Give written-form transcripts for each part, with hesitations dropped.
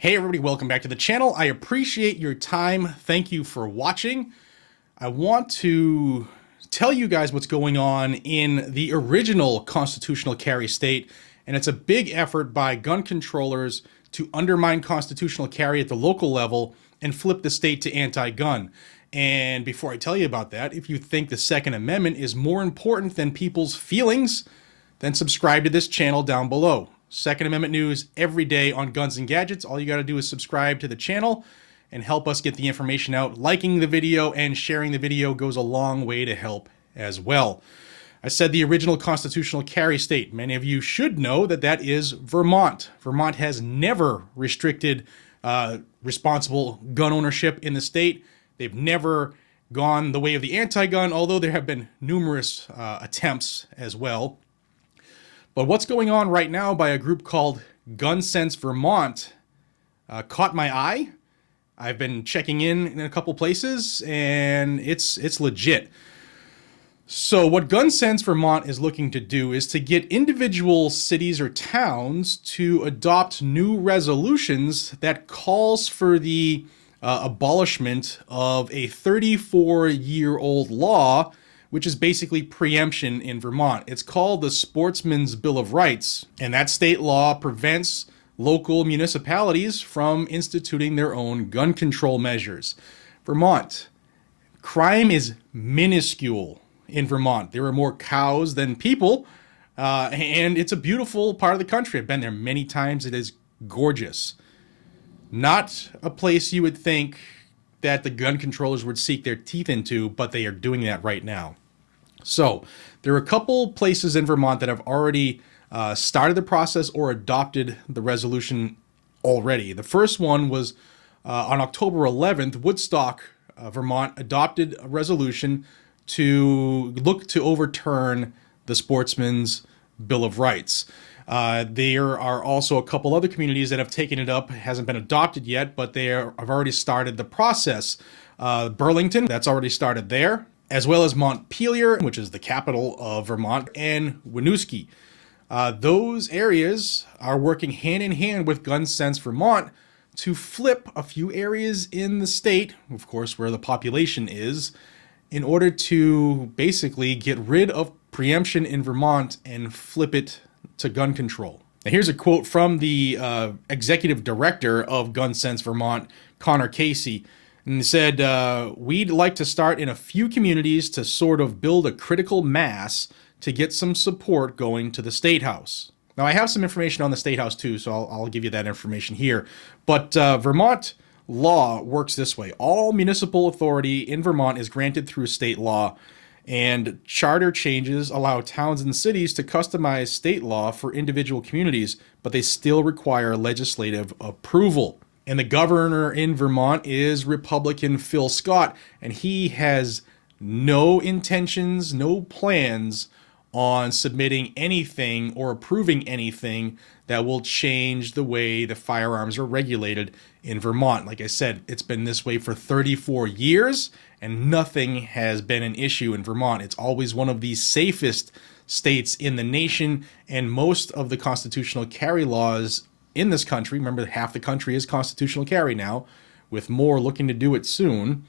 Hey everybody, welcome back to the channel. I appreciate your time. Thank you for watching. I want to tell you guys what's going on in the original constitutional carry state, and it's a big effort by gun controllers to undermine constitutional carry at the local level and flip the state to anti-gun. And before I tell you about that, if you think the Second Amendment is more important than people's feelings, then subscribe to this channel down below. Second Amendment news every day on Guns and Gadgets. All you got to do is subscribe to the channel and help us get the information out. Liking the video and sharing the video goes a long way to help as well. I said the original constitutional carry state. Many of you should know that that is Vermont. Vermont has never restricted responsible gun ownership in the state. They've never gone the way of the anti-gun, although there have been numerous attempts as well. But what's going on right now by a group called Gun Sense Vermont caught my eye. I've been checking in a couple places, and it's legit. So what Gun Sense Vermont is looking to do is to get individual cities or towns to adopt new resolutions that calls for the abolishment of a 34-year-old law, which is basically preemption in Vermont. It's called the Sportsman's Bill of Rights, and that state law prevents local municipalities from instituting their own gun control measures. Vermont, crime is minuscule in Vermont. There are more cows than people, and it's a beautiful part of the country. I've been there many times. It is gorgeous. Not a place you would think that the gun controllers would seek their teeth into, but they are doing that right now. So there are a couple places in Vermont that have already started the process or adopted the resolution already. The first one was on October 11th, Woodstock, Vermont adopted a resolution to look to overturn the Sportsman's Bill of Rights. There are also a couple other communities that have taken it up. It hasn't been adopted yet, but they have already started the process. Burlington, that's already started there, as well as Montpelier, which is the capital of Vermont, and Winooski. Those areas are working hand in hand with Gun Sense Vermont to flip a few areas in the state, of course, where the population is, in order to basically get rid of preemption in Vermont and flip it to gun control. Now here's a quote from the executive director of Gun Sense Vermont, Connor Casey, and he said, we'd like to start in a few communities to sort of build a critical mass to get some support going to the State House. Now I have some information on the State House too, so I'll give you that information here. But Vermont law works this way. All municipal authority in Vermont is granted through state law, and charter changes allow towns and cities to customize state law for individual communities, but they still require legislative approval. And the governor in Vermont is Republican Phil Scott, and he has no intentions, no plans on submitting anything or approving anything that will change the way the firearms are regulated in Vermont. Like I said, it's been this way for 34 years, and nothing has been an issue in Vermont. It's always one of the safest states in the nation, and most of the constitutional carry laws in this country, remember half the country is constitutional carry now, with more looking to do it soon,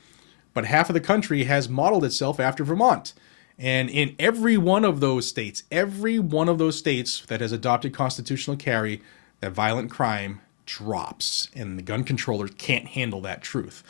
but half of the country has modeled itself after Vermont. And in every one of those states that has adopted constitutional carry, that violent crime drops, and the gun controllers can't handle that truth.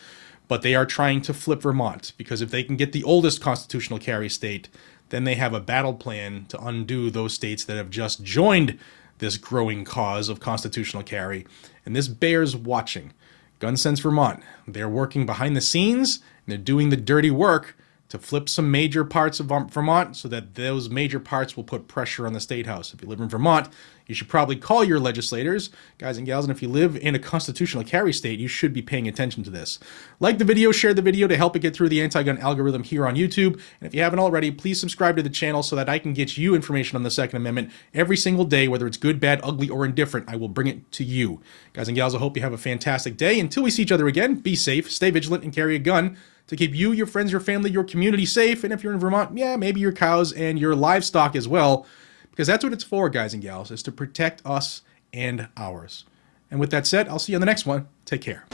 But they are trying to flip Vermont, because if they can get the oldest constitutional carry state, then they have a battle plan to undo those states that have just joined this growing cause of constitutional carry. And this bears watching. Gun Sense Vermont, they're working behind the scenes, and they're doing the dirty work to flip some major parts of Vermont so that those major parts will put pressure on the State House. If you live in Vermont, you should probably call your legislators, guys and gals, and if you live in a constitutional carry state, you should be paying attention to this. Like the video, share the video to help it get through the anti-gun algorithm here on YouTube, and if you haven't already, please subscribe to the channel so that I can get you information on the Second Amendment every single day, whether it's good, bad, ugly, or indifferent. I will bring it to you. Guys and gals, I hope you have a fantastic day. Until we see each other again, be safe, stay vigilant, and carry a gun to keep you, your friends, your family, your community safe. And if you're in Vermont, yeah, maybe your cows and your livestock as well, because that's what it's for, guys and gals, is to protect us and ours. And with that said, I'll see you on the next one. Take care.